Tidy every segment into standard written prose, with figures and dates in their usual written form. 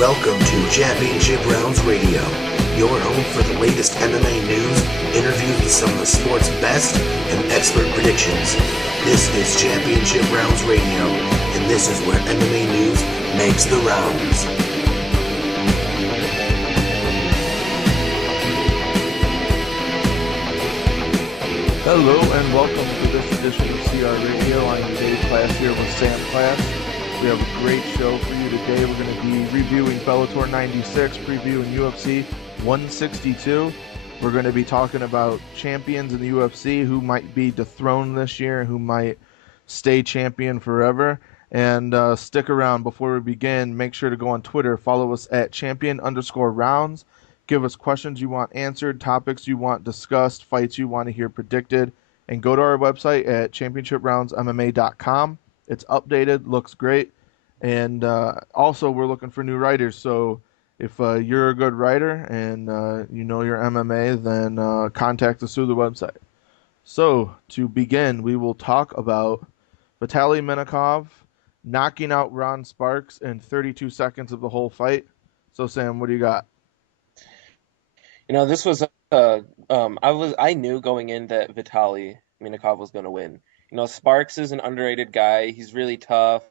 Welcome to Championship Rounds Radio, your home for the latest MMA news, interviews with some of the sport's best, and expert predictions. This is Championship Rounds Radio, and this is where MMA news makes the rounds. Hello and welcome to this edition of CR Radio. I'm Dave Class here with Sam Class. We have a great show for you today. We're going to be reviewing Bellator 96, previewing UFC 162. We're going to be talking about champions in the UFC who might be dethroned this year, who might stay champion forever. And stick around before we begin. Make sure to go on Twitter. Follow us at champion_rounds. Give us questions you want answered, topics you want discussed, fights you want to hear predicted. And go to our website at championshiproundsmma.com. It's updated, looks great. And also, we're looking for new writers. So if you're a good writer and you know your MMA, then contact us through the website. So to begin, we will talk about Vitaly Minakov knocking out Ron Sparks in 32 seconds of the whole fight. So Sam, what do you got? This was I knew going in that Vitaly Minakov was going to win. Sparks is an underrated guy. He's really tough,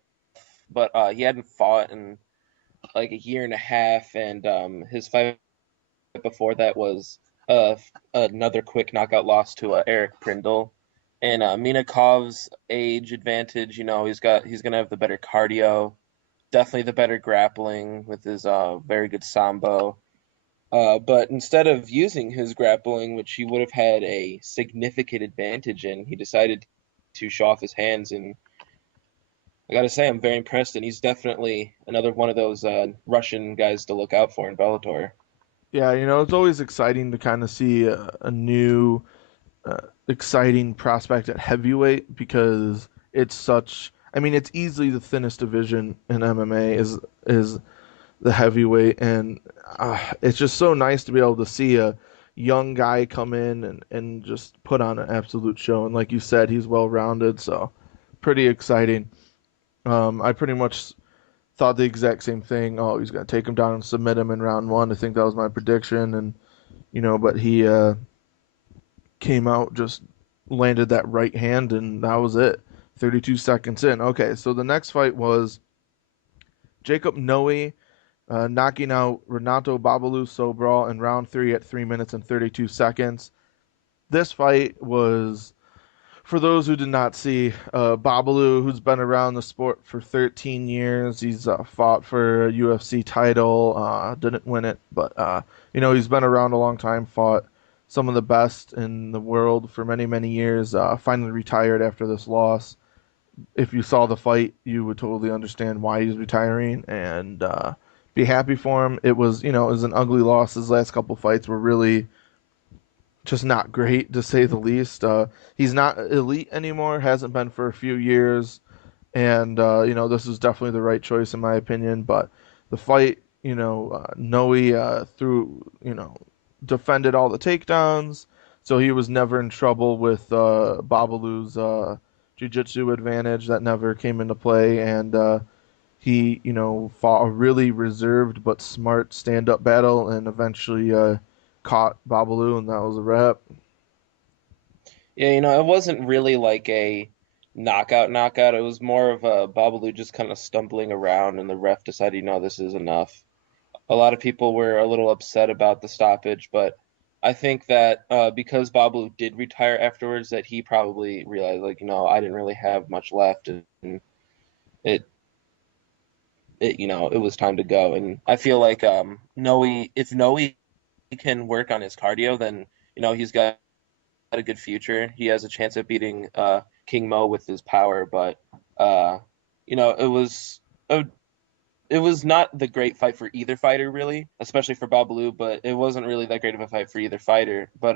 but he hadn't fought in like a year and a half, and his fight before that was another quick knockout loss to Eric Prindle. And Minakov's age advantage, he's gonna have the better cardio, definitely the better grappling with his very good sambo. But instead of using his grappling, which he would have had a significant advantage in, he decided to show off his hands. And I got to say, I'm very impressed. And he's definitely another one of those Russian guys to look out for in Bellator. Yeah, it's always exciting to kind of see a new, exciting prospect at heavyweight because it's easily the thinnest division in MMA is the heavyweight, and it's just so nice to be able to see a young guy come in and just put on an absolute show. And like you said, he's well-rounded, so pretty exciting. I pretty much thought the exact same thing. Oh, he's going to take him down and submit him in round one. I think that was my prediction, and but he came out, just landed that right hand, and that was it. 32 seconds in. Okay, so the next fight was Jacob Noe knocking out Renato Babalu Sobral in round 3 at 3 minutes and 32 seconds. This fight was, for those who did not see, Babalu, who's been around the sport for 13 years, he's fought for a UFC title, didn't win it, but he's been around a long time, fought some of the best in the world for many, many years, finally retired after this loss. If you saw the fight, you would totally understand why he's retiring, and be happy for him. It was an ugly loss. His last couple fights were really just not great, to say the least. He's not elite anymore, hasn't been for a few years, and this is definitely the right choice in my opinion. But the fight, Noe defended all the takedowns, so he was never in trouble with Babalu's jiu-jitsu advantage. That never came into play, and he, fought a really reserved but smart stand-up battle and eventually caught Babalu, and that was a wrap. Yeah, it wasn't really like a knockout. It was more of a Babalu just kind of stumbling around, and the ref decided, this is enough. A lot of people were a little upset about the stoppage, but I think that because Babalu did retire afterwards, that he probably realized, I didn't really have much left, and it it was time to go. And I feel like if Noe can work on his cardio, then he's got a good future. He has a chance of beating King Mo with his power, but it was not the great fight for either fighter, really, especially for Babalu, but it wasn't really that great of a fight for either fighter. But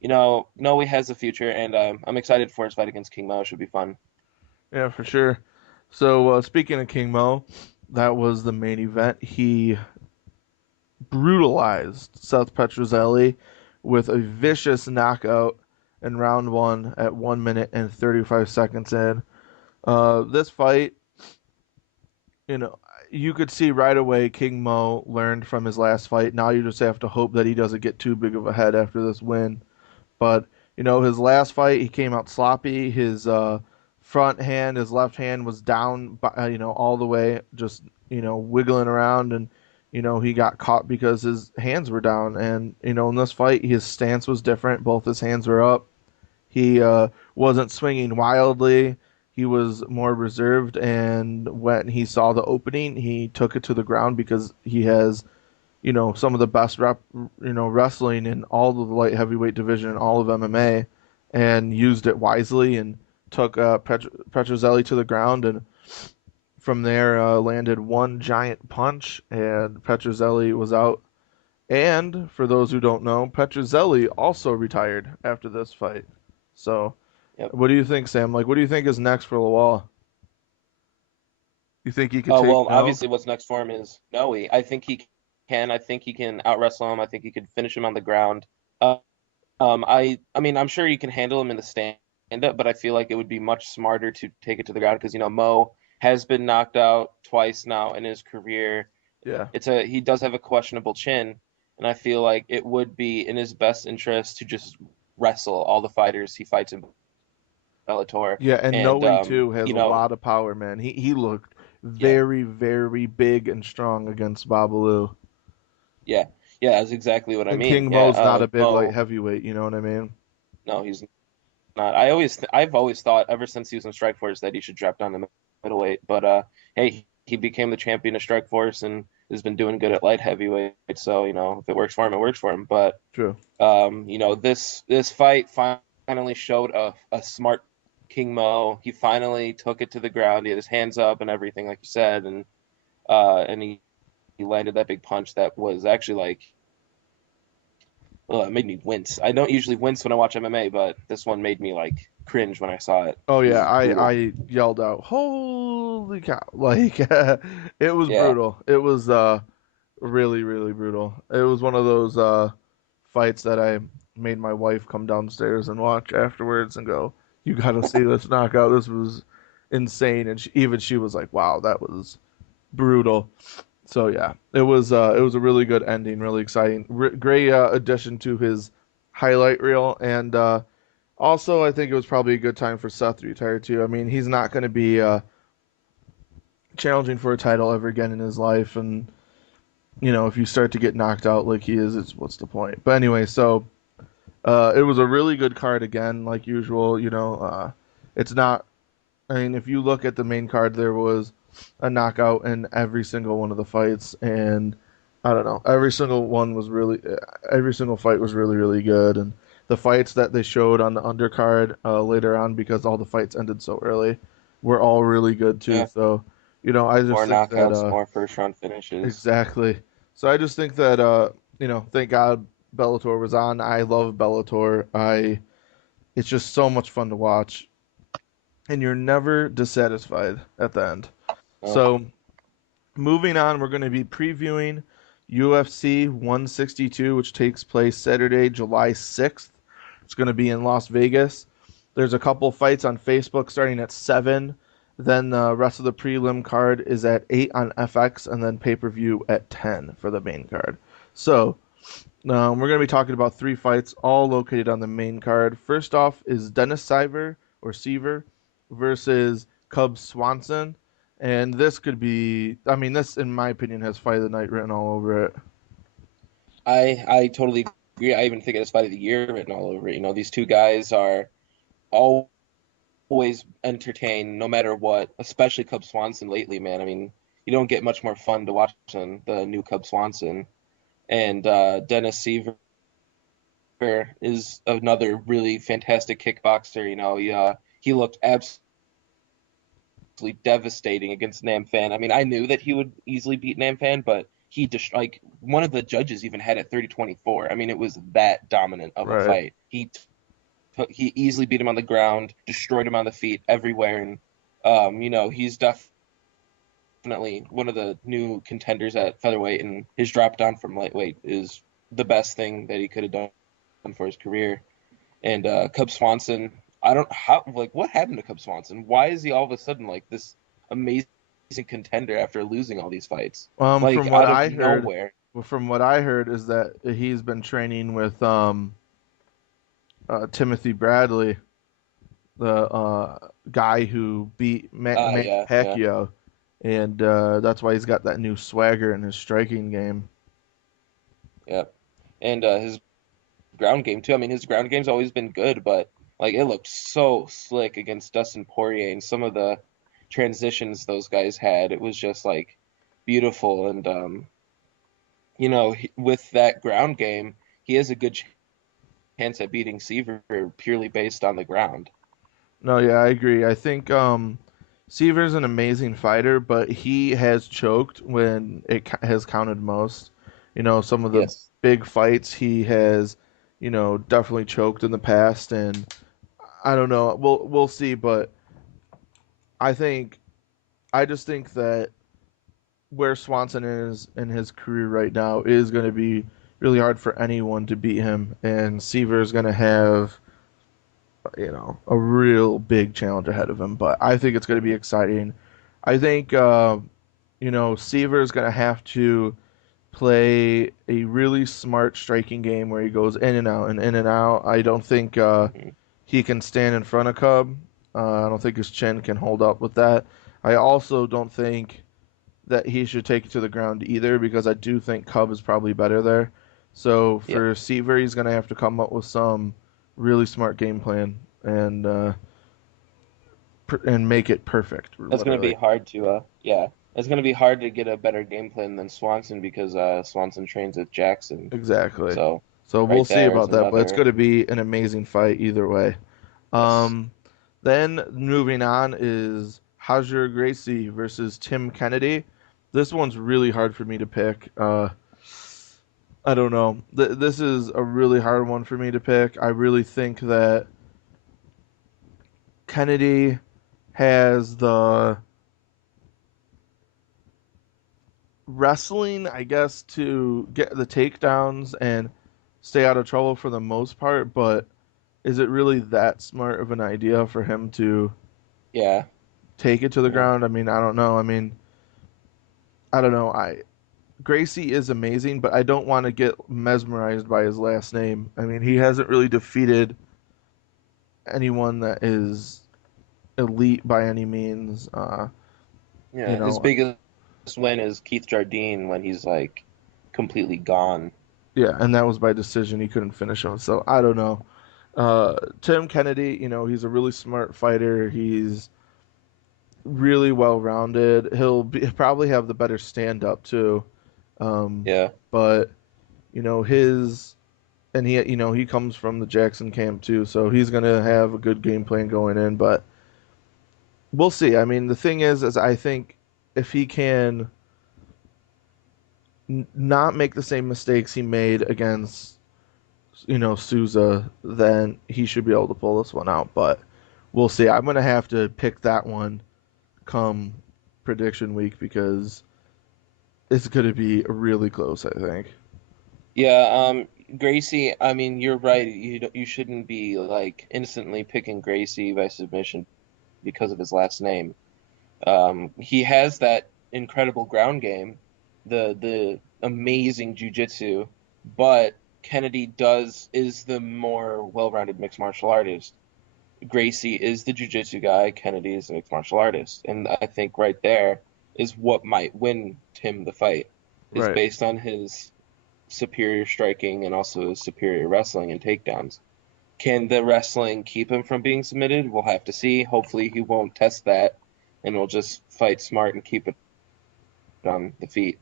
Noe has a future, and I'm excited for his fight against King Mo. It should be fun. Yeah, for sure. So speaking of King Mo, that was the main event. He brutalized Seth Petrozelli with a vicious knockout in round 1 at 1 minute and 35 seconds in. This fight, you know, you could see right away King Mo learned from his last fight. Now you just have to hope that he doesn't get too big of a head after this win. But his last fight, he came out sloppy. His front hand, his left hand was down, all the way, just wiggling around, and he got caught because his hands were down. And in this fight, his stance was different. Both his hands were up. He wasn't swinging wildly. He was more reserved, and when he saw the opening, he took it to the ground because he has some of the best wrestling in all of the light heavyweight division in all of MMA, and used it wisely and took Petrozelli to the ground, and from there landed one giant punch, and Petrozelli was out. And for those who don't know, Petrozelli also retired after this fight. So, Yep. what do you think, Sam? Like, what do you think is next for Lawal? You think he could Oh, take well, no? obviously what's next for him is Noe. I think he can. I think he can out wrestle him. I think he could finish him on the ground. Uh, I mean, I'm sure he can handle him in the stand up, but I feel like it would be much smarter to take it to the ground because Mo has been knocked out twice now in his career. Yeah. He does have a questionable chin, and I feel like it would be in his best interest to just wrestle all the fighters he fights in Bellator. Yeah, and And Noe too has a lot of power, man. He looked yeah, very, very big and strong against Babalu. yeah, yeah, that's exactly what I And mean. King Yeah, Mo's not a big light Mo, heavyweight, you know what I mean? no, he's not. I've always thought ever since he was in Strikeforce that he should drop down to middleweight. But hey, he became the champion of Strikeforce and has been doing good at light heavyweight. So if it works for him, it works for him. But True. this fight finally showed a smart King Mo. He finally took it to the ground. He had his hands up and everything, like you said, and he landed that big punch that was actually like, it made me wince. I don't usually wince when I watch MMA, but this one made me like cringe when I saw it. Oh It yeah, was brutal. I yelled out, "Holy cow!" Like it was Yeah. brutal. It was really, really brutal. It was one of those fights that I made my wife come downstairs and watch afterwards and go, "You got to see this knockout. This was insane." And she was like, "Wow, that was brutal." So yeah, it was a really good ending, really exciting, great addition to his highlight reel, and also I think it was probably a good time for Seth to retire too. I mean, he's not going to be challenging for a title ever again in his life, and if you start to get knocked out like he is, it's what's the point? But anyway, so it was a really good card again, like usual. It's not. I mean, if you look at the main card, there was a knockout in every single one of the fights, and I don't know, every single fight was really, really good, and the fights that they showed on the undercard later on, because all the fights ended so early, were all really good too. Yeah. So, I just More think that knockouts, more first round finishes. exactly. So I just think that thank God Bellator was on. I love Bellator. It's just so much fun to watch, and you're never dissatisfied at the end. Oh, So moving on, we're going to be previewing UFC 162, which takes place Saturday, July 6th. It's going to be in Las Vegas. There's a couple fights on Facebook starting at 7. Then the rest of the prelim card is at 8 on FX, and then pay per view at 10 for the main card. So we're going to be talking about 3 fights, all located on the main card. First off is Dennis Seaver versus Cub Swanson. And this could be, I mean, this, in my opinion, has Fight of the Night written all over it. I totally agree. I even think it is fight of the year written all over it. These two guys are always entertained no matter what, especially Cub Swanson lately, man. I mean, you don't get much more fun to watch than the new Cub Swanson. And Dennis Seaver is another really fantastic kickboxer. He looked absolutely devastating against Nam Fan. I mean, I knew that he would easily beat Nam Fan, but he just like one of the judges even had it 30-24. I mean, it was that dominant of a Right. fight. He easily beat him on the ground, destroyed him on the feet everywhere, and he's definitely one of the new contenders at featherweight, and his drop down from lightweight is the best thing that he could have done for his career. And Cub Swanson, I don't how like what happened to Cub Swanson? Why is he all of a sudden like this amazing contender after losing all these fights, From like what out of I heard, nowhere. is that he's been training with Timothy Bradley, the guy who beat Manny Yeah, yeah, Pacquiao, and that's why he's got that new swagger in his striking game. yeah. And his ground game too. I mean, his ground game's always been good, but like it looked so slick against Dustin Poirier and some of the transitions those guys had. It was just like beautiful. And with that ground game, he has a good chance at beating Seaver purely based on the ground. No, yeah, I agree. I think Seaver's an amazing fighter, but he has choked when it has counted most. Some of the Yes, big fights he has, definitely choked in the past, and I don't know. We'll see, but I think I just think that where Swanson is in his career right now is going to be really hard for anyone to beat him, and Seaver is going to have a real big challenge ahead of him. But I think it's going to be exciting. I think Seaver is going to have to play a really smart striking game where he goes in and out and in and out. I don't think hmm he can stand in front of Cub. I don't think his chin can hold up with that. I also don't think that he should take it to the ground either because I do think Cub is probably better there. So yeah. for Seaver, he's going to have to come up with some really smart game plan and make it perfect, That's going to be literally. hard to yeah. It's going to be hard to get a better game plan than Swanson because Swanson trains with Jackson. Exactly. So So we'll right see there is about that, but it's another going to be an amazing fight either way. yes. Um, then moving on is Roger Gracie versus Tim Kennedy. This one's really hard for me to pick. I don't know. This is a really hard one for me to pick. I really think that Kennedy has the wrestling, I guess, to get the takedowns and stay out of trouble for the most part, but is it really that smart of an idea for him to Yeah. take it to the hmm ground? I mean, I don't know. I don't know. I Gracie is amazing, but I don't want to get mesmerized by his last name. I mean, he hasn't really defeated anyone that is elite by any means. You Yeah. His know, biggest win is Keith Jardine when he's like completely gone. yeah, and that was by decision. He couldn't finish him, so I don't know. Tim Kennedy, he's a really smart fighter. He's really well rounded. Probably have the better stand up too. Yeah. But his and he comes from the Jackson camp too, so he's gonna have a good game plan going in. But we'll see. I mean, the thing is I think if he can not make the same mistakes he made against Souza, then he should be able to pull this one out. But we'll see. I'm gonna have to pick that one come prediction week because it's gonna be really close. I think. Yeah, Gracie, I mean, you're right. You shouldn't be like instantly picking Gracie by submission because of his last name. He has that incredible ground game, the amazing jujitsu, but Kennedy is the more well-rounded mixed martial artist. Gracie is the jujitsu guy, Kennedy is a mixed martial artist, and I think right there is what might win Tim the fight, is Right. based on his superior striking and also his superior wrestling and takedowns. Can the wrestling keep him from being submitted? We'll have to see. Hopefully, he won't test that and will just fight smart and keep it on the feet.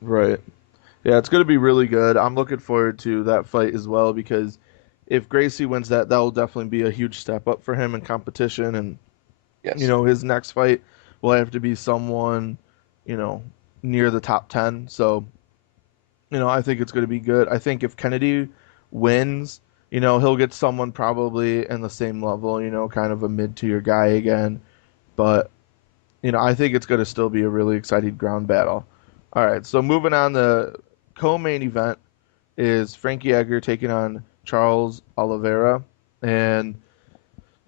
Right. Yeah, it's going to be really good. I'm looking forward to that fight as well because if Gracie wins that will definitely be a huge step up for him in competition. And, Yes. his next fight will have to be someone, you know, near the top 10. So, I think it's going to be good. I think if Kennedy wins, he'll get someone probably in the same level, kind of a mid tier guy again. But I think it's going to still be a really exciting ground battle. All right, so moving on, the co-main event is Frankie Edgar taking on Charles Oliveira, and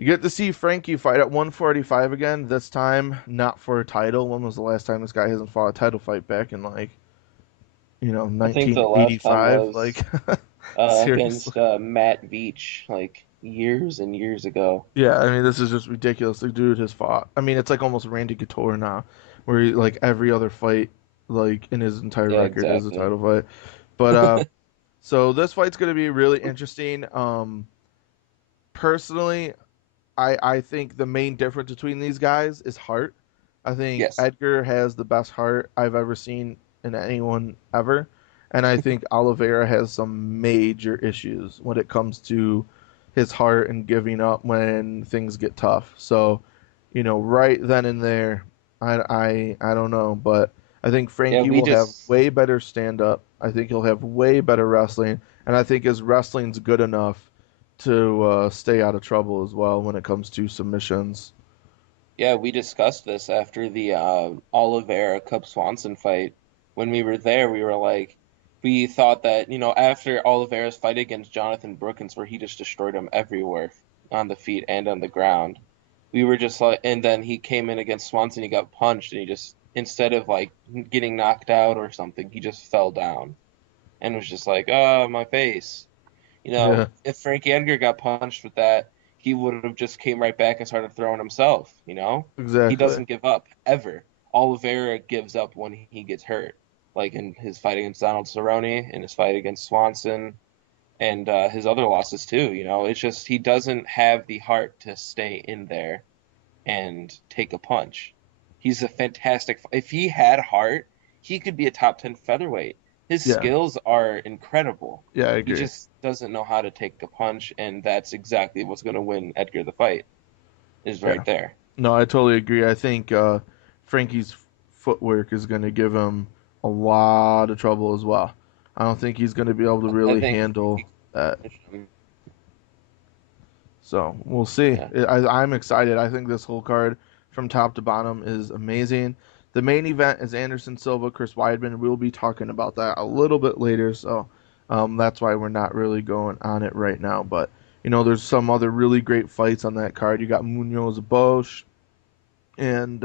You get to see Frankie fight at 145 again. This time, not for a title. When was the last time this guy hasn't fought a title fight back in like I think the last time 1985? Like was seriously. against Matt Veach like years and years ago. Yeah, I mean this is just ridiculous. The dude has fought. I mean it's like almost Randy Couture now, where he, like every other fight like in his entire Yeah, record is a exactly. title fight. But so this fight's gonna be really interesting. Personally, I think the main difference between these guys is heart. I think Yes. Edgar has the best heart I've ever seen in anyone ever, and I think Oliveira has some major issues when it comes to his heart and giving up when things get tough. So, right then and there, I don't know, but I think Yeah, Frankie we will have just way better stand up. I think he'll have way better wrestling, and I think his wrestling's good enough to stay out of trouble as well when it comes to submissions. Yeah, we discussed this after the Oliveira Cub Swanson fight. When we were there, we were like, we thought that, after Oliveira's fight against Jonathan Brookins, where he just destroyed him everywhere on the feet and on the ground, we were just like, and then he came in against Swanson, he got punched, and he just, instead of like getting knocked out or something, he just fell down and was just like, oh, my face. Yeah, If Frankie Edgar got punched with that, he would have just came right back and started throwing himself. He exactly. doesn't give up ever. Oliveira gives up when he gets hurt, like in his fight against Donald Cerrone, in his fight against Swanson, and his other losses too. It's just he doesn't have the heart to stay in there and take a punch. He's a fantastic. If he had heart, he could be a top 10 featherweight. His Yeah, skills are incredible. yeah, I He agree. just doesn't know how to take a punch, and that's exactly what's going to win Edgar the fight, is Yeah, right there. no, I totally agree. I think Frankie's footwork is going to give him a lot of trouble as well. I don't think he's going to be able to I really think handle he that. can finish him. So we'll see. Yeah. I'm excited. I think this whole card from top to bottom is amazing. The main event is Anderson Silva, Chris Weidman. We'll be talking about that a little bit later. So that's why we're not really going on it right now. But, there's some other really great fights on that card. You got Munoz Bosch and,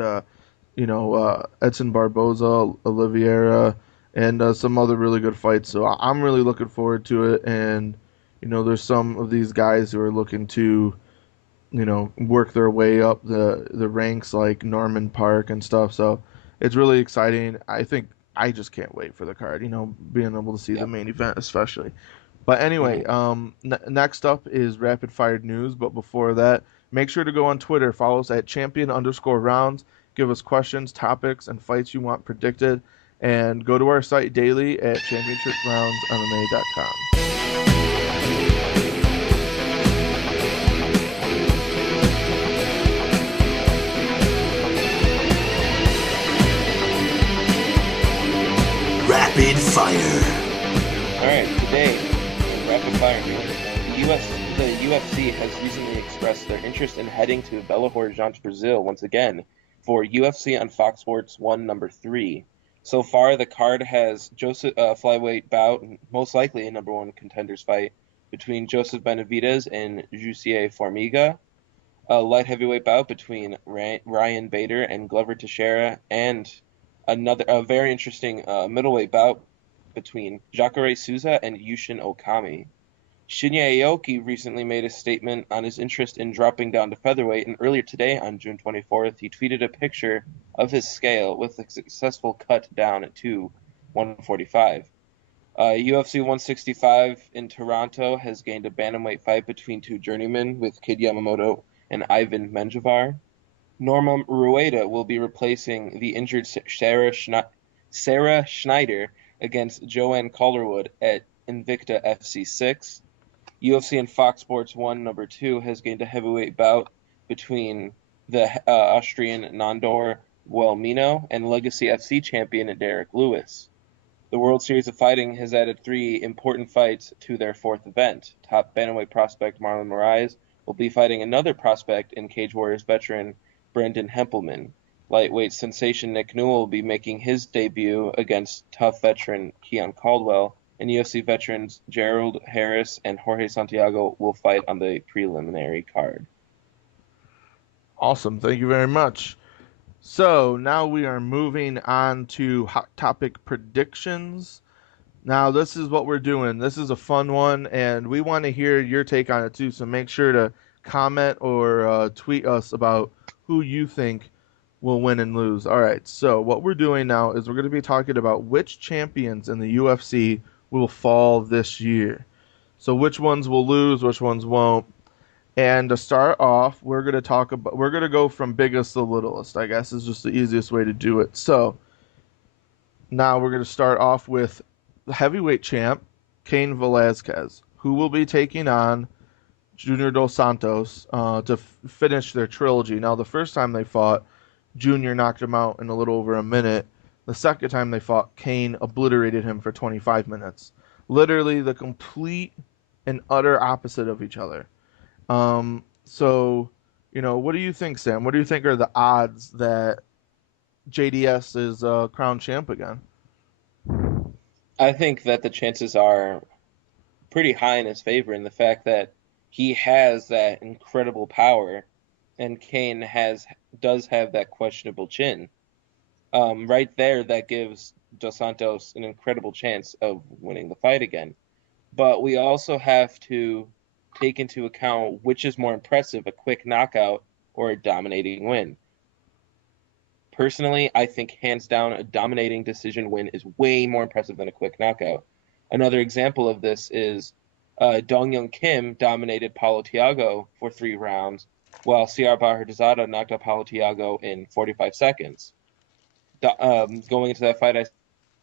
Edson Barboza, Oliveira, and some other really good fights. So I'm really looking forward to it. And, there's some of these guys who are looking to work their way up the ranks like Norman Park and stuff. So it's really exciting. I think I just can't wait for the card. Being able to see the Yep. main event especially. But anyway, Hmm. next up is rapid fire news. But before that, make sure to go on Twitter, follow us at champion_rounds, give us questions, topics, and fights you want predicted, and go to our site daily at championshiproundsmma.com. Rapid fire. All right, today in rapid fire news, the UFC has recently expressed their interest in heading to Belo Horizonte, Brazil once again for UFC on Fox Sports 1 number 3. So far, the card has Joseph flyweight bout, most likely a number one contenders fight between Joseph Benavidez and Jussier Formiga, a light heavyweight bout between Ryan Bader and Glover Teixeira, and a very interesting middleweight bout between Jacare Souza and Yushin Okami. Shinya Aoki recently made a statement on his interest in dropping down to featherweight, and earlier today, on June 24th, he tweeted a picture of his scale with a successful cut down to 145. UFC 165 in Toronto has gained a bantamweight fight between two journeymen with Kid Yamamoto and Ivan Menjivar. Norma Rueda will be replacing the injured Sarah Schneider against Joanne Calderwood at Invicta FC6. UFC and Fox Sports 1 number 2 has gained a heavyweight bout between the Austrian Nandor Guelmino and Legacy FC champion Derek Lewis. The World Series of Fighting has added three important fights to their fourth event. Top bantamweight prospect Marlon Moraes will be fighting another prospect in Cage Warriors veteran Brendan Hempelman. Lightweight sensation Nick Newell will be making his debut against tough veteran Keon Caldwell, and UFC veterans Gerald Harris and Jorge Santiago will fight on the preliminary card. Awesome. Thank you very much. So now we are moving on to hot topic predictions. Now, this is what we're doing. This is a fun one, and we want to hear your take on it too. So make sure to comment or tweet us about who you think will win and lose. All right. So what we're doing now is we're going to be talking about which champions in the UFC will fall this year. So which ones will lose, which ones won't. And to start off, we're going to go from biggest to littlest. I guess is just the easiest way to do it. So now we're going to start off with the heavyweight champ, Cain Velasquez, who will be taking on Junior Dos Santos to finish their trilogy. Now, the first time they fought, Junior knocked him out in a little over a minute. The second time they fought, Cain obliterated him for 25 minutes. Literally the complete and utter opposite of each other. So, what do you think, Sam? What do you think are the odds that JDS is crown champ again? I think that the chances are pretty high in his favor in the fact that he has that incredible power, and Kane does have that questionable chin. Right there, that gives Dos Santos an incredible chance of winning the fight again. But we also have to take into account which is more impressive, a quick knockout or a dominating win. Personally, I think hands down a dominating decision win is way more impressive than a quick knockout. Another example of this is Dong Young Kim dominated Paulo Thiago for 3 rounds, while CR Bahrdazada knocked out Paulo Thiago in 45 seconds. Going into that fight, I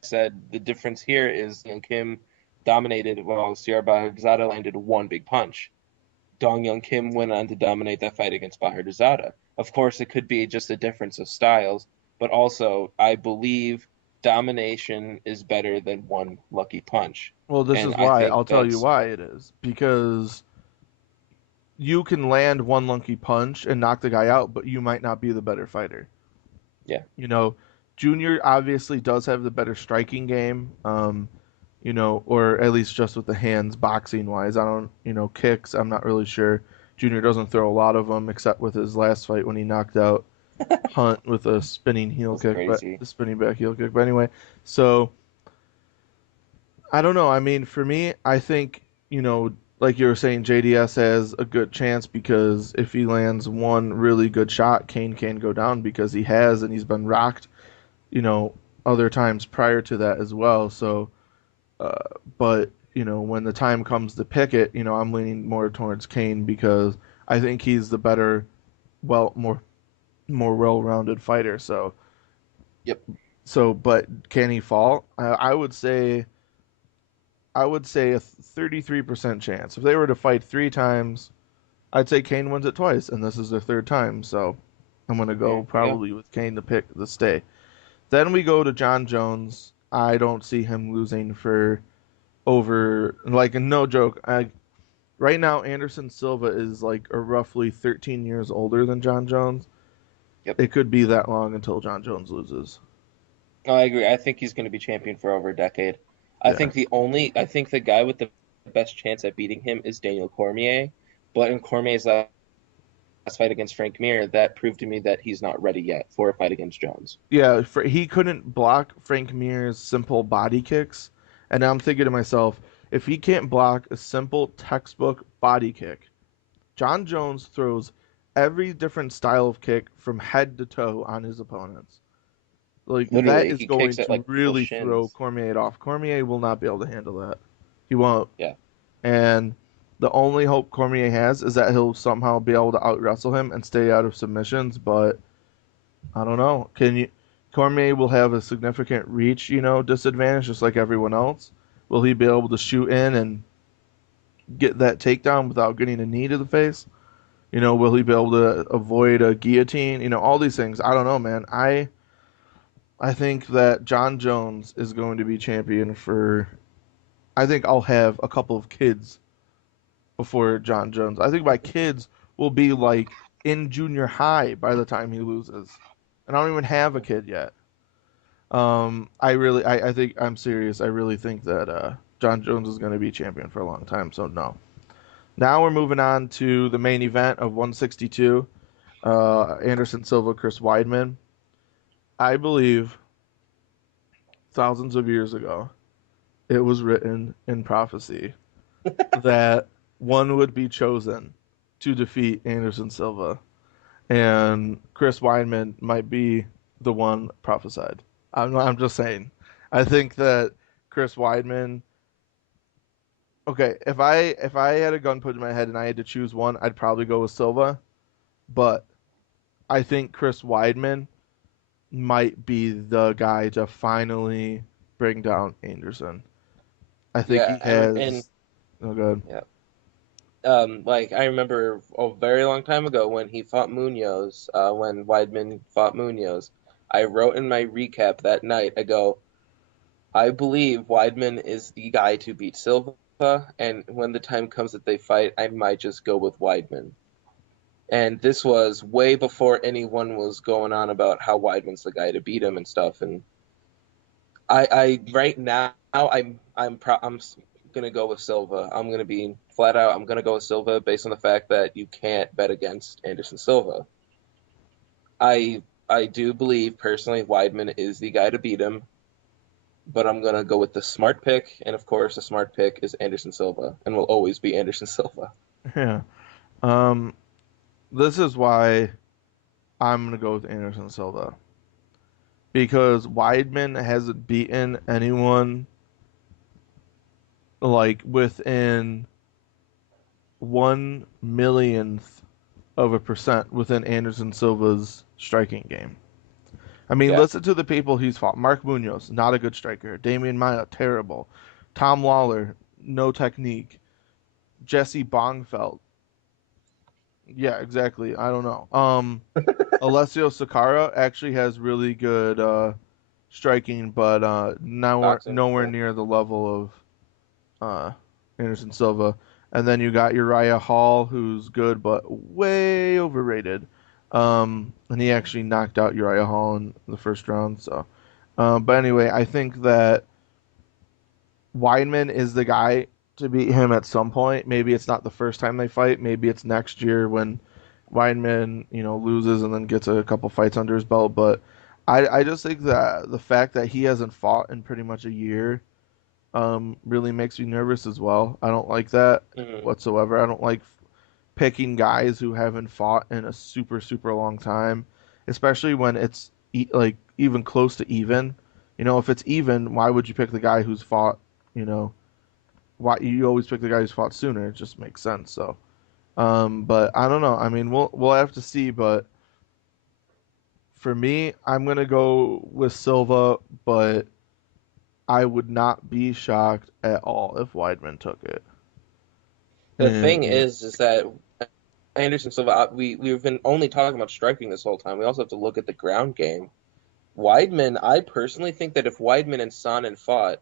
said the difference here is Young Kim dominated while CR Bahrdazada landed one big punch. Dong Young Kim went on to dominate that fight against Bahrdazada. Of course, it could be just a difference of styles, but also I believe domination is better than one lucky punch. Well, this And is I why. think I'll tell you why it is. Because you can land one lucky punch and knock the guy out, but you might not be the better fighter. yeah, You know, Junior obviously does have the better striking game, or at least just with the hands boxing wise. I don't, kicks, I'm not really sure. Junior doesn't throw a lot of them except with his last fight when he knocked out Hunt with a spinning heel that's kick, but crazy. the spinning back heel kick. But anyway, so I don't know. I mean, for me, I think, like you were saying, JDS has a good chance because if he lands one really good shot, Kane can go down because he has, and he's been rocked, you know, other times prior to that as well. So, uh, but, when the time comes to pick it, I'm leaning more towards Kane because I think he's the better, well, more well-rounded fighter. Yep. But can he fall? I would say a 33% chance. If they were to fight 3 times, I'd say Kane wins it twice, and this is their third time. So I'm gonna go There you go. probably with Kane to pick the stay. Then we go to John Jones. I don't see him losing for over like no joke. Right now Anderson Silva is like a roughly 13 years older than John Jones. Yep. It could be that long until John Jones loses. No, I agree. I think he's going to be champion for over a decade. Yeah. I think the guy with the best chance at beating him is Daniel Cormier. But in Cormier's last fight against Frank Mir, that proved to me that he's not ready yet for a fight against Jones. Yeah, he couldn't block Frank Mir's simple body kicks. And now I'm thinking to myself, if he can't block a simple textbook body kick, John Jones throws every different style of kick from head to toe on his opponents. Like that Literally, is he kicks going at to like people's really throw shins. Cormier off. Cormier will not be able to handle that. He won't. Yeah. And the only hope Cormier has is that he'll somehow be able to out wrestle him and stay out of submissions, but I don't know. Can you? Cormier will have a significant reach, disadvantage, just like everyone else. Will he be able to shoot in and get that takedown without getting a knee to the face? Will he be able to avoid a guillotine? All these things. I don't know, man. I think that John Jones is going to be champion for. I think I'll have a couple of kids before John Jones. I think my kids will be like in junior high by the time he loses, and I don't even have a kid yet. I think I'm serious. I really think that John Jones is going to be champion for a long time. So no. Now we're moving on to the main event of 162. Anderson Silva, Chris Weidman. I believe thousands of years ago, it was written in prophecy that one would be chosen to defeat Anderson Silva, and Chris Weidman might be the one prophesied. I'm just saying. I think that Chris Weidman. Okay, if I had a gun put in my head and I had to choose one, I'd probably go with Silva. But I think Chris Weidman might be the guy to finally bring down Anderson. I think he Yeah, and has. Oh, good. yeah. Like I remember a very long time ago when he fought Munoz, when Weidman fought Munoz, I wrote in my recap that night, I go, I believe Weidman is the guy to beat Silva, and when the time comes that they fight, I might just go with Weidman. And this was way before anyone was going on about how Weidman's the guy to beat him and stuff. And I right now I'm gonna go with Silva. I'm gonna be flat out. I'm gonna go with Silva based on the fact that you can't bet against Anderson Silva. I do believe personally Weidman is the guy to beat him, but I'm gonna go with the smart pick, and of course the smart pick is Anderson Silva, and will always be Anderson Silva. Yeah. Um, this is why I'm gonna go with Anderson Silva because Weidman hasn't beaten anyone like within 1 millionth of a percent within Anderson Silva's striking game. I mean, Yeah. listen to the people he's fought. Mark Munoz, not a good striker. Damian Maia, terrible. Tom Lawler, no technique. Jesse Bongfeld, yeah, exactly. I don't know. Alessio Sakara actually has really good striking, but Boxing. nowhere Yeah. near the level of uh, Anderson Silva. And then you got Uriah Hall, who's good but way overrated. And he actually knocked out Uriah Hall in the first round. So, but anyway, I think that Weidman is the guy to beat him at some point. Maybe it's not the first time they fight. Maybe it's next year when Weidman, loses and then gets a couple fights under his belt. But I just think that the fact that he hasn't fought in pretty much a year really makes me nervous as well. I don't like that Hmm. whatsoever. I don't like picking guys who haven't fought in a super super long time, especially when it's like even close to even. If it's even, why would you pick the guy who's fought? You know, why you always pick the guy who's fought sooner? It just makes sense. So, but I don't know. I mean, we'll have to see. But for me, I'm gonna go with Silva, but I would not be shocked at all if Weidman took it. The thing And is that Anderson Silva, we've been only talking about striking this whole time. We also have to look at the ground game. Weidman, I personally think that if Weidman and Sonnen fought,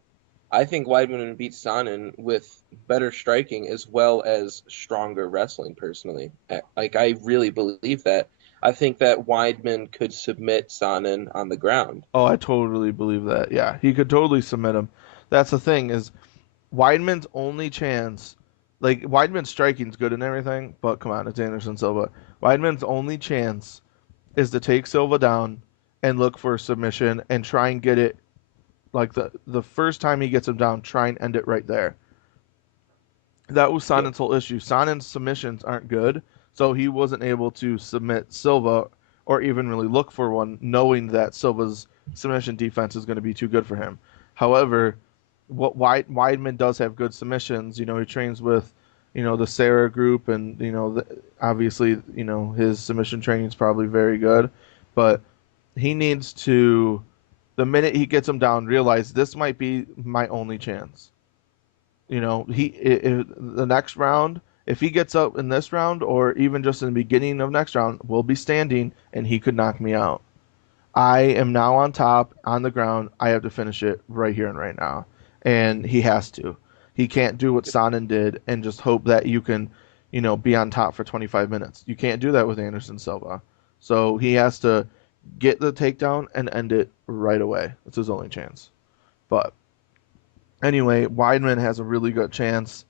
I think Weidman would beat Sonnen with better striking as well as stronger wrestling, personally. Like, I really believe that. I think that Weidman could submit Sonnen on the ground. oh, I totally believe that. Yeah, he could totally submit him. That's the thing is Weidman's only chance, like Weidman's striking's good and everything, but come on, it's Anderson Silva. Weidman's only chance is to take Silva down and look for a submission and try and get it like the first time he gets him down, try and end it right there. That was Yeah. Sonen's whole issue. Sonen's submissions aren't good, so he wasn't able to submit Silva or even really look for one, knowing that Silva's submission defense is going to be too good for him. However, what Weidman does have good submissions. He trains with, the Sarah group, and obviously, his submission training is probably very good, but he needs to, the minute he gets him down, realize this might be my only chance. The next round, if he gets up in this round or even just in the beginning of next round, we'll be standing and he could knock me out. I am now on top on the ground. I have to finish it right here and right now. And he has to. He can't do what Sonnen did and just hope that you can, be on top for 25 minutes. You can't do that with Anderson Silva. So he has to get the takedown and end it right away. It's his only chance. But anyway, Weidman has a really good chance.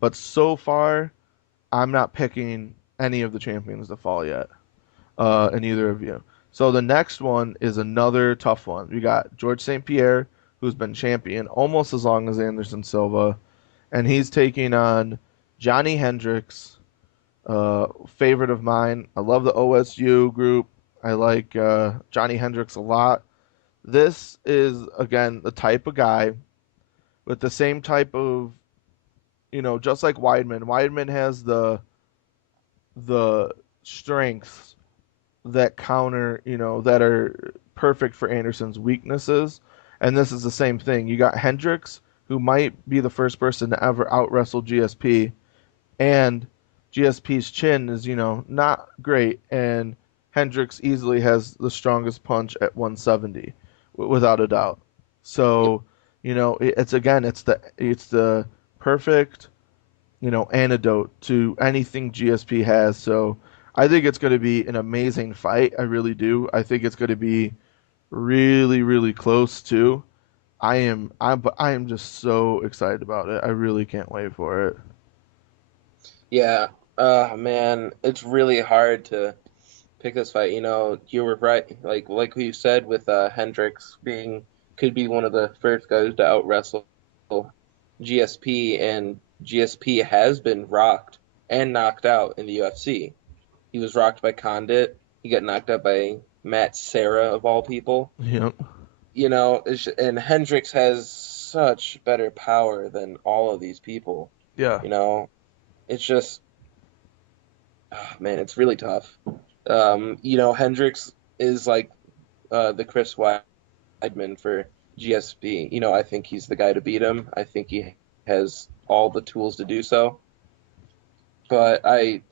But so far, I'm not picking any of the champions to fall yet. in either of you. So the next one is another tough one. We got George St. Pierre, who's been champion almost as long as Anderson Silva, and he's taking on Johnny Hendricks, favorite of mine. I love the OSU group. I like Johnny Hendricks a lot. This is again the type of guy with the same type of, just like Weidman. Weidman has the strengths that counter, that are perfect for Anderson's weaknesses. And this is the same thing. You got Hendricks, who might be the first person to ever out wrestle GSP, and GSP's chin is, not great, and Hendricks easily has the strongest punch at 170, without a doubt. Yep. So, it's the perfect, antidote to anything GSP has. So I think it's going to be an amazing fight. I really do. I think it's going to be really, really close too. I am just so excited about it. I really can't wait for it. Yeah. Man, it's really hard to pick this fight. You were right. Like we said with Hendricks being could be one of the first guys to out wrestle GSP, and GSP has been rocked and knocked out in the UFC. He was rocked by Condit. He got knocked out by Matt Serra of all people. Yep. And Hendricks has such better power than all of these people. Yeah. You know, it's just, man, it's really tough. Hendricks is like the Chris Weidman for GSP. I think he's the guy to beat him. I think he has all the tools to do so. But I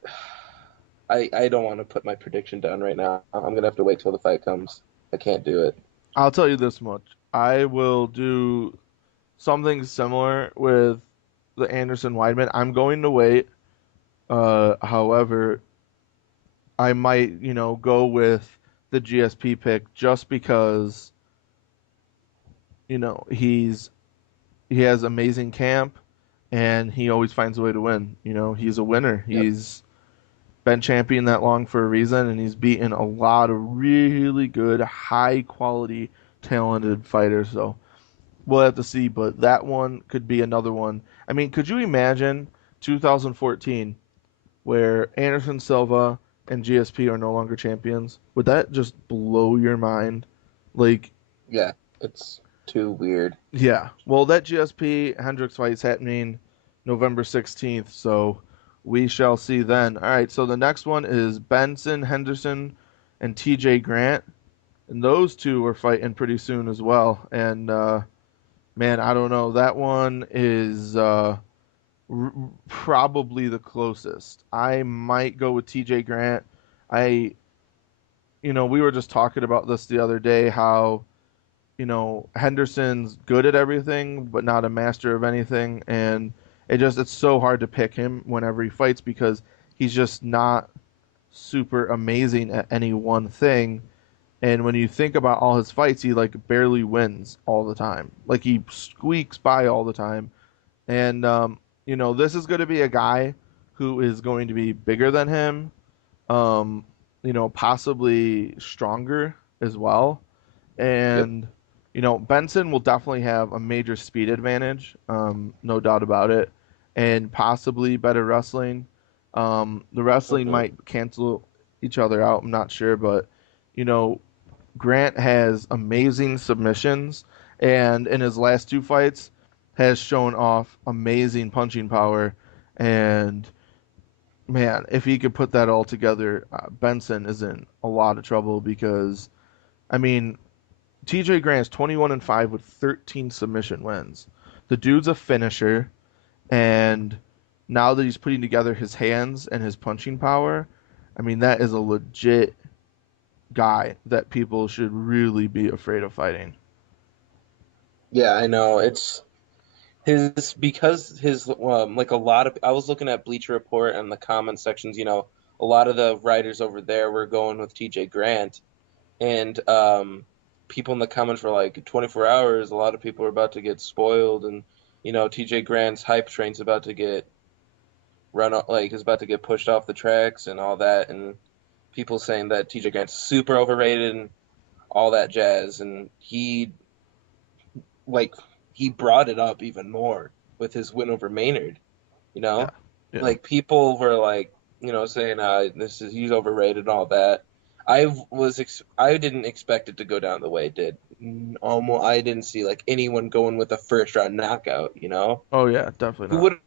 don't want to put my prediction down right now. I'm gonna have to wait till the fight comes. I can't do it. I'll tell you this much. I will do something similar with the Anderson Weidman. I'm going to wait. However, I might, go with the GSP pick just because, he has amazing camp and he always finds a way to win. He's a winner. Yep. He's been champion that long for a reason, and he's beaten a lot of really good, high quality, talented fighters. So we'll have to see, but that one could be another one. I mean, could you imagine 2014 where Anderson Silva and GSP are no longer champions? Would that just blow your mind? Like, Yeah, it's too weird. yeah. Well, that GSP Hendricks fight is happening November 16th, so we shall see then. All right, so the next one is Benson Henderson and TJ Grant. And those two are fighting pretty soon as well. And man, I don't know. That one is probably the closest. I might go with TJ Grant. I, we were just talking about this the other day, how Henderson's good at everything, but not a master of anything, and it's so hard to pick him whenever he fights because he's just not super amazing at any one thing. And when you think about all his fights, he like barely wins all the time. Like he squeaks by all the time. And this is going to be a guy who is going to be bigger than him, possibly stronger as well. Yep. And Benson will definitely have a major speed advantage, no doubt about it, and possibly better wrestling. The wrestling hmm might cancel each other out. I'm not sure, but you know, Grant has amazing submissions, and in his last two fights, has shown off amazing punching power. And man, if he could put that all together, Benson is in a lot of trouble because, I mean, TJ Grant's 21-5 with 13 submission wins. The dude's a finisher, and now that he's putting together his hands and his punching power, I mean, that is a legit guy that people should really be afraid of fighting. Yeah, I know. It's his because his like a lot of I was looking at Bleacher Report and the comment sections. A lot of the writers over there were going with TJ Grant, and people in the comments were like 24 hours. A lot of people are about to get spoiled, and TJ Grant's hype train's about to get is about to get pushed off the tracks and all that, and people saying that TJ Grant's super overrated and all that jazz, and like he brought it up even more with his win over Maynard. You Yeah. know, Yeah. like people were like, saying this is he's overrated and all that. I didn't expect it to go down the way it did. Almost, I didn't see like anyone going with a first round knockout. Oh yeah, definitely Who not. would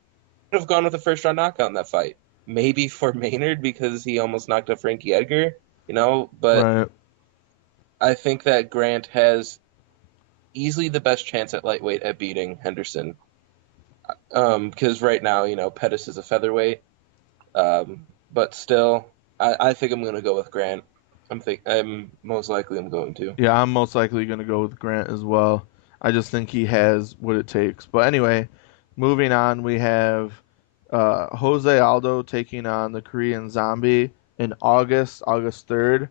have gone with a first round knockout in that fight? Maybe for Maynard because he almost knocked out Frankie Edgar. But Right. I think that Grant has easily the best chance at lightweight at beating Henderson. Because right now, Pettis is a featherweight. But still, I think I'm gonna go with Grant. I'm most likely I'm going to. Yeah, I'm most likely going to go with Grant as well. I just think he has what it takes. But anyway, moving on, we have Jose Aldo taking on the Korean Zombie in August 3rd.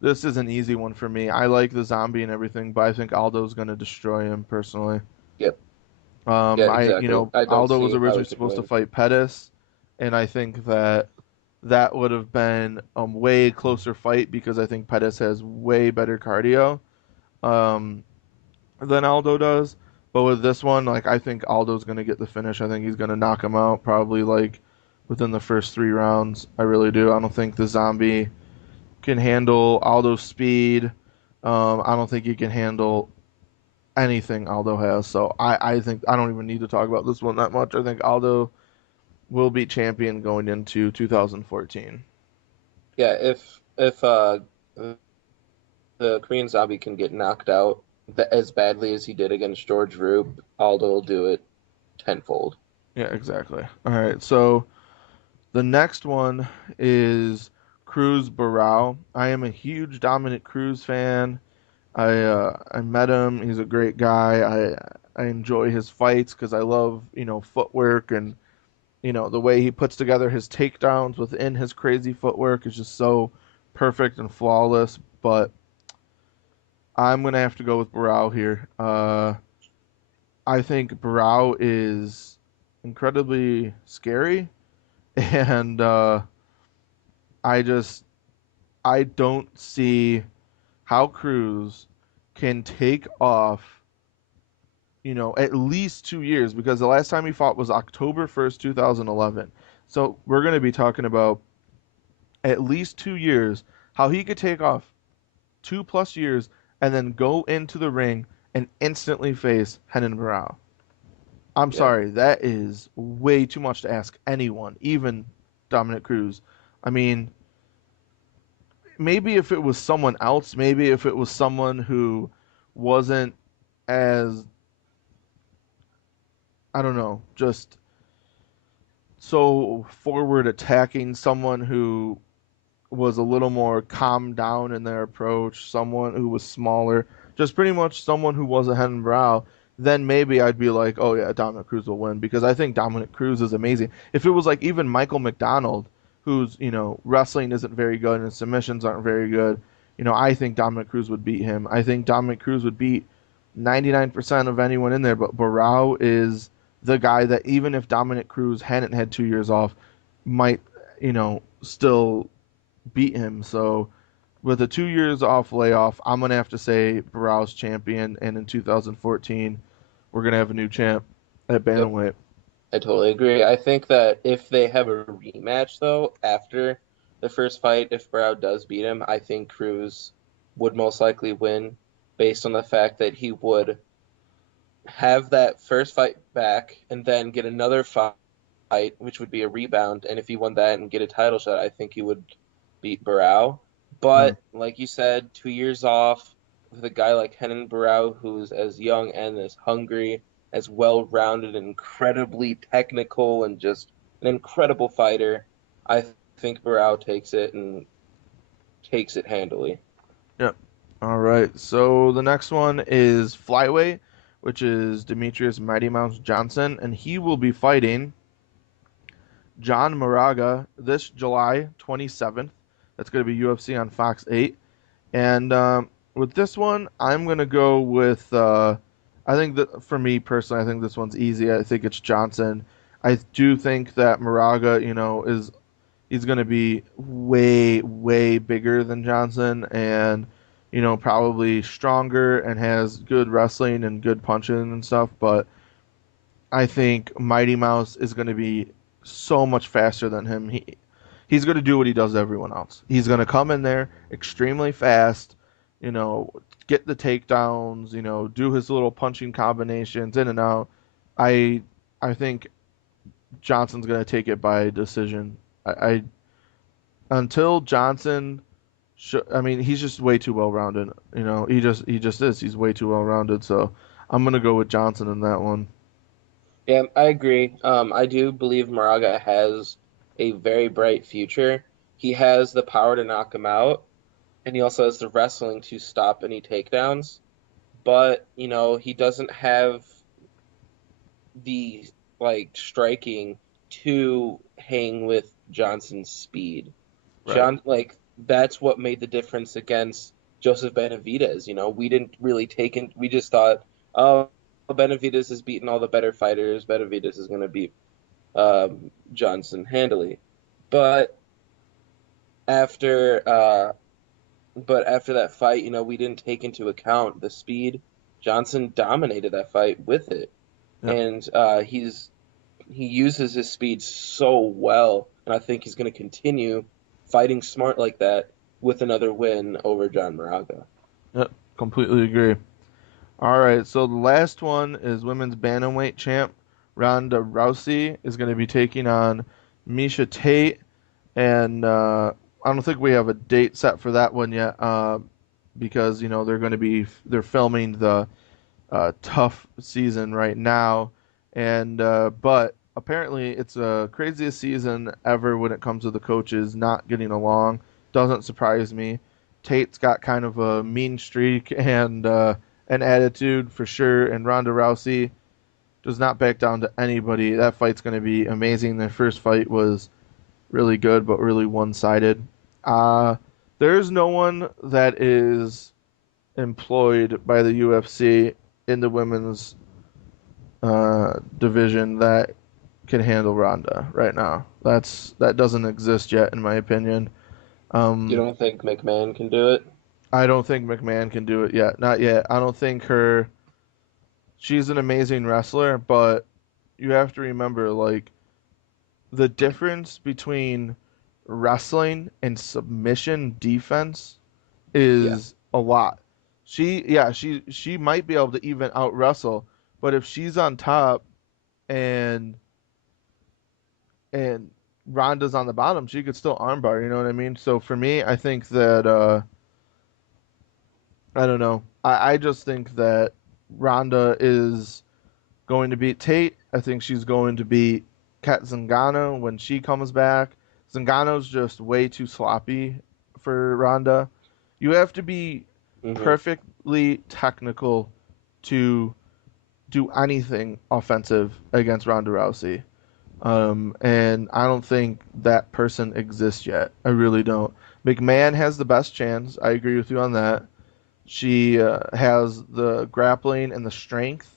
This is an easy one for me. I like the Zombie and everything, but I think Aldo's going to destroy him personally. Yep. Yeah, exactly. I don't Aldo was see how originally he could supposed to win. fight Pettis, and I think that would have been a way closer fight because I think Pettis has way better cardio. Um, than Aldo does. But with this one, like I think Aldo's gonna get the finish. I think he's gonna knock him out probably like within the first 3 rounds. I really do. I don't think the zombie can handle Aldo's speed. I don't think he can handle anything Aldo has. So I think I don't even need to talk about this one that much. I think Aldo will be champion going into 2014. Yeah, if the Korean Zombie can get knocked out as badly as he did against George Roop, Aldo will do it tenfold. Yeah, exactly. All right, so the next one is Cruz Barao. I am a huge Dominic Cruz fan. I met him. He's a great guy. I enjoy his fights because I love footwork and the way he puts together his takedowns within his crazy footwork is just so perfect and flawless. But I'm gonna have to go with Barao here. I think Barao is incredibly scary, and I just I don't see how Cruz can take off, at least 2 years because the last time he fought was October 1st, 2011. So we're going to be talking about at least 2 years, how he could take off 2+ years and then go into the ring and instantly face Renan Barao. I'm Yeah, sorry, that is way too much to ask anyone, even Dominic Cruz. I mean, maybe if it was someone else, maybe if it was someone who wasn't as, I don't know, just so forward attacking, someone who was a little more calmed down in their approach, someone who was smaller, just pretty much someone who was a Hen Brow, then maybe I'd be like, oh yeah, Dominic Cruz will win because I think Dominic Cruz is amazing. If it was like even Michael McDonald, who's wrestling isn't very good and submissions aren't very good, I think Dominic Cruz would beat him. I think Dominic Cruz would beat 99% of anyone in there, but Barao is the guy that even if Dominic Cruz hadn't had 2 years off, might still beat him. So with a 2 years off layoff, I'm gonna have to say Barao's champion, and in 2014, we're gonna have a new champ at yep, bantamweight. I totally agree. I think that if they have a rematch though after the first fight, if Brow does beat him, I think Cruz would most likely win based on the fact that he would have that first fight back and then get another fight, which would be a rebound. And if he won that and get a title shot, I think he would beat Barao. Yeah, But like you said, 2 years off with a guy like Henan Barao, who's as young and as hungry, as well rounded, incredibly technical, and just an incredible fighter. I think Barao takes it and takes it handily. yeah. All right. So the next one is flyweight, which is Demetrius Mighty Mouse Johnson, and he will be fighting John Moraga this July 27th. That's going to be UFC on Fox 8. And with this one, I'm gonna go with. I think that for me personally, I think this one's easy. I think it's Johnson. I do think that Moraga, is he's going to be way, way bigger than Johnson and, probably stronger and has good wrestling and good punching and stuff. But I think Mighty Mouse is going to be so much faster than him. He's going to do what he does to everyone else. He's going to come in there extremely fast, you know, get the takedowns, do his little punching combinations in and out. I I think Johnson's going to take it by decision. I until Johnson, I mean, he's just way too well rounded. He just is. He's way too well rounded. So I'm going to go with Johnson in that one. Yeah, I agree. I do believe Moraga has a very bright future. He has the power to knock him out, and he also has the wrestling to stop any takedowns. But, he doesn't have the striking to hang with Johnson's speed. Right. That's what made the difference against Joseph Benavidez. We didn't really we just thought, oh, Benavidez has beaten all the better fighters. Benavidez is going to beat Johnson handily. But after after that fight, we didn't take into account the speed. Johnson dominated that fight with it, Yep. and he uses his speed so well, and I think he's going to continue fighting smart like that with another win over John Moraga. Yep. Completely agree. All right, so the last one is women's bantamweight champ Ronda Rousey is going to be taking on Misha Tate, and I don't think we have a date set for that one yet, because they're filming the tough season right now, and but apparently it's the craziest season ever when it comes to the coaches not getting along. Doesn't surprise me. Tate's got kind of a mean streak and an attitude for sure, and Ronda Rousey does not back down to anybody. That fight's going to be amazing. Their first fight was really good, but really one-sided. Uh, there's no one that is employed by the UFC in the women's division that can handle Ronda right now. That doesn't exist yet, in my opinion. You Um, don't think McMahon can do it? I don't think McMahon can do it yet. Not yet. I don't think her. She's an amazing wrestler, but you have to remember, like, the difference between wrestling and submission defense Yeah. is a lot. She might be able to even out wrestle, but if she's on top and and Ronda's on the bottom, she could still armbar. You know what I mean? So for me, I think that I don't know. I just think that Ronda is going to beat Tate. I think she's going to beat Kat Zingano when she comes back. Zingano's just way too sloppy for Ronda. You have to be Hmm. perfectly technical to do anything offensive against Ronda Rousey. And I don't think that person exists yet. I really don't. McMahon has the best chance. I agree with you on that. She has the grappling and the strength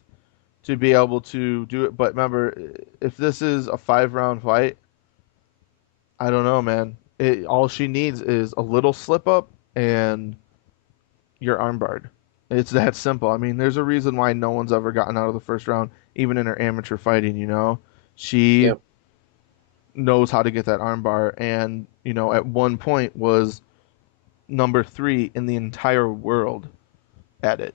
to be able to do it. But remember, if this is a 5 round fight, I don't know, man. All she needs is a little slip up and you're armbarred. It's that simple. I mean, there's a reason why no one's ever gotten out of the first round, even in her amateur fighting. She Yep. knows how to get that armbar, and at one point was number 3 in the entire world at it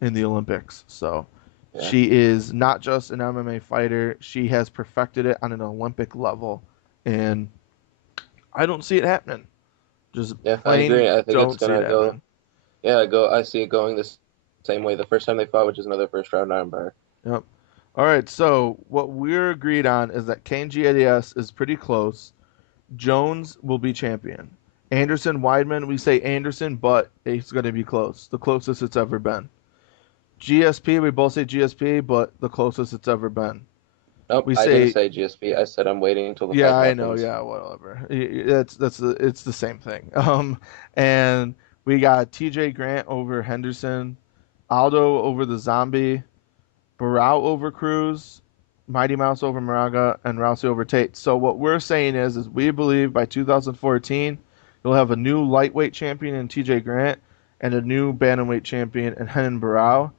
in the Olympics. So Yeah. she is not just an MMA fighter; she has perfected it on an Olympic level, and I don't see it happening. Just Yeah, I plain agree. I think it's don't see it gonna go. happening. Yeah, I see it going the same way the first time they fought, which is another first round armbar. Yep. All right. So what we're agreed on is that Kane GADS is pretty close. Jones will be champion. Anderson Weidman, we say Anderson, but it's going to be close. The closest it's ever been. GSP, we both say GSP, but the closest it's ever been. Nope, We I didn't say, say GSP. I said I'm waiting until the yeah, fight I know, happens. yeah, whatever. It's the same thing. And we got TJ Grant over Henderson, Aldo over the Zombie, Barao over Cruz, Mighty Mouse over Moraga, and Rousey over Tate. So what we're saying is we believe by 2014 you'll have a new lightweight champion in TJ Grant and a new bantamweight champion in Renan Barão,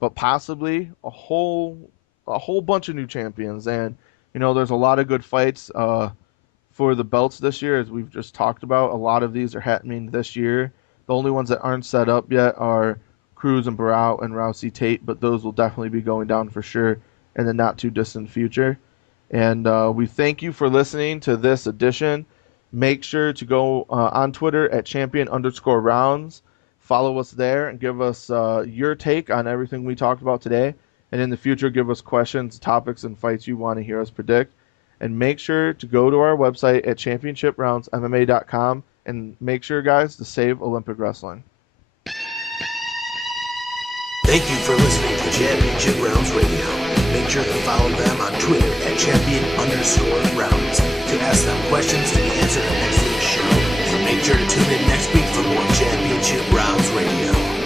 but possibly a whole bunch of new champions. And there's a lot of good fights for the belts this year, as we've just talked about. A lot of these are happening this year. The only ones that aren't set up yet are Cruz and Barão and Rousey Tate, but those will definitely be going down for sure in the not too distant future. And we thank you for listening to this edition. Make sure to go on Twitter at champion_rounds. Follow us there and give us your take on everything we talked about today. And in the future, give us questions, topics, and fights you want to hear us predict. And make sure to go to our website at championshiproundsmma.com and make sure, guys, to save Olympic wrestling. Thank you for listening to Championship Rounds Radio. Make sure to follow them on Twitter at champion_rounds to ask them questions to be answered on next week's show. And make sure to tune in next week for more Championship Rounds Radio.